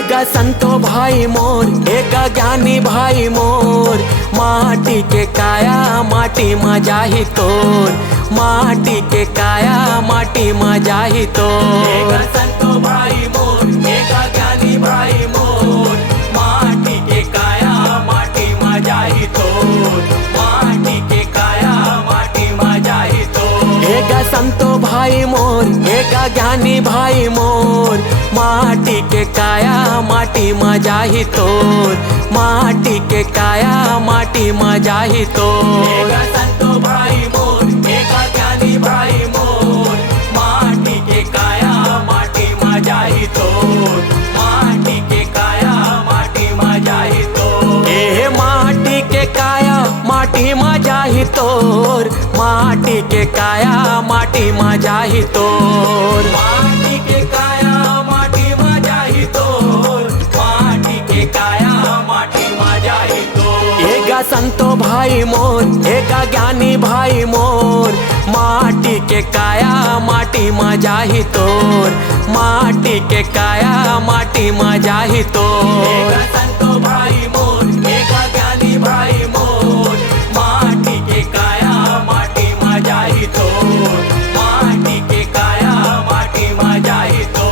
एगा संतो भाई मोर एगा ज्ञानी भाई मोर, माटी के काया माटी में जाही तोर, माटी के काया माटी में जाही तोर। एगा संतो भाई मोर एगा ज्ञानी भाई मोर, माटी के काया माटी में जाही तोर, माटी के काया माटी में जाही तोर। एगा संतो भाई मोर एगा ज्ञानी भाई मोर, माटी के काया माटी में जाही तोर, माटी के काया माटी में जाही तोर। एगा संतो भाई मोर एगा ज्ञानी भाई मोर, माटी के काया माटी में जाही तोर, माटी के काया माटी में जाही तोर। ए माटी के काया माटी में जाही तोर, माटी के काया माटी में जाही तोर, माटी के काया माटी में जाही तोर, माटी के काया माटी में जाही तोर। एगा संतो भाई मोर एगा ज्ञानी भाई मोर, माटी के काया माटी में जाही तोर, माटी के काया माटी में जाही तोर। एगा संतो भाई मोर एगा ज्ञानी भाई मोर, माटी के काया माटी में जाही तोर, माटी के काया माटी में जाही तोर।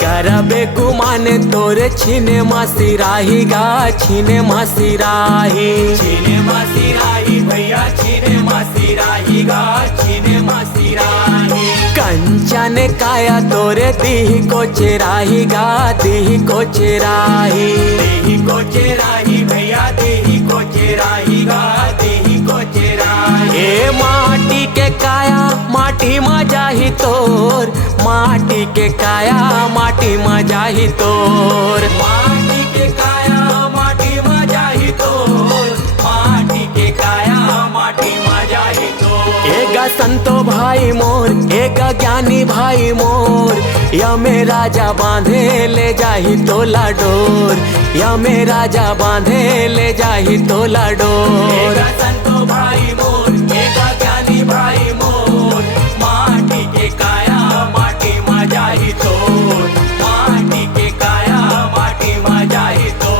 करबे गुमाने तोरे छीने मासिराही गा, छीने मासिराही, छीने मासिराही भैया छीने मासिराही गा, छीने मासिराही। कंचन काया तोरे दीही को चेराही गा, दीही को चेराही, दीही को चेराही भैया दीही को चेराही गा, दीही को चेराही। ए माटी के काया माटी में जाही तोर, माटी के काया माटी में जाही तोर, माटी के काया माटी में जाही तोर, माटी के काया माटी में जाही तोर। एगा संतो भाई मोर एगा ज्ञानी भाई मोर, या में राजा बांधे ले जाही तोला डोर, या में राजा बांधे ले जाही तोला डोर। एगा संतो भाई मोर एगा ज्ञानी भाई मोर, माटी के काया माटी में जाही तोर, माटी के काया माटी में जाही तोर।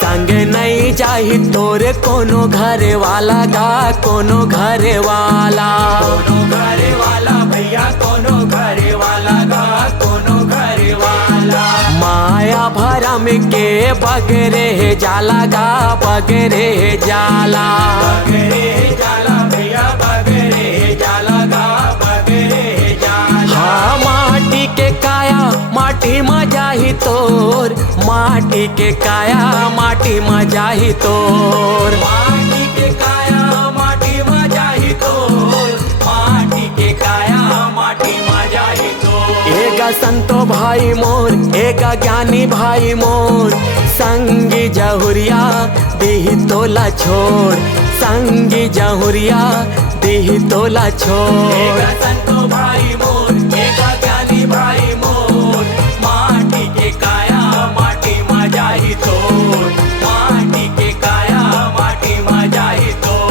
संग नहीं जाही तोरे कोनो घरे वाला गा, कोनो घरे वाला, कोनो घरे वाला भैया कोनो घरे वाला गा, कोनो घरे वाला। माया भरम के बगरे जाला गा, बगरे जाला, बगरे जाला भैया बगरे जाला गा, बगरे जाला। हाँ माटी के काया माटी में जाही तोर, माटी के काया माटी में जाही तोर, माटी के काया माटी में जाही तोर, माटी के काया माटी में जाही तोर। एगा संतो भाई मोर एगा ज्ञानी भाई मोर, संगी जहुरिया दीही तोला छोड़, संगी जहुरिया दीही तोला छोड़। एगा संतो भाई मोर एगा ज्ञानी भाई मोर, माटी के काया माटी में जाही तोर, माटी के काया माटी में जाही तोर।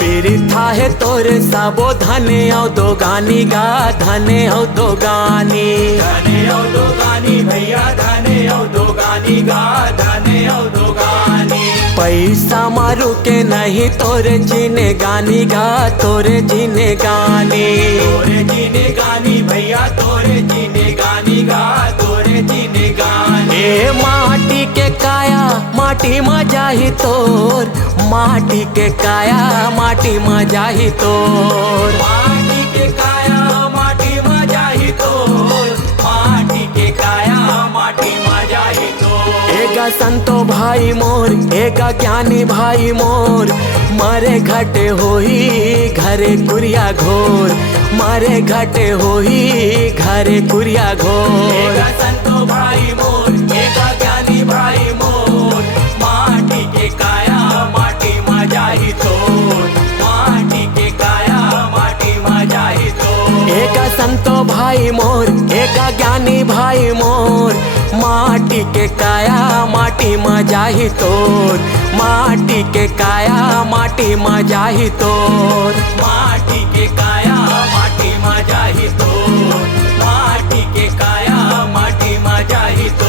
बिरथा है तोरे सबो धने औ दो गानी गा, धने औ दो गानी, धने औ दो गानी भैया धने औ दो गानी गा, धने औ दो गानी। पैसा मारू के नहीं तोरे जीने गानी गा, तोरे जीने गानी, तोरे जीने गानी भैया, तोरे जीने गानी गा, तोरे जीने गानी। ए माटी के काया माटी में जाही तोर, माटी के काया माटी में जाही तोर, माटी के काया माटी में जाही तोर, माटी के काया माटी में जाही तोर। एका संतो भाई मोर, एका ज्ञानी भाई मोर, मारे घाटे होई घरे कुरिया घोर, मारे घाटे होई घरे कुरिया घोर। एका संतो भाई मोर, एका ज्ञानी भाई मोर, माटी के काया माटी में जाही तोर, माटी के काया माटी में जाही तोर। एका संतो भाई मोर, एका ज्ञानी भाई मोर, माटी के काया माटी में जाही तोर, माटी के काया माटी में जाही तोर, माटी के काया माटी में जाही तोर, माटी के काया माटी में जाही तोर।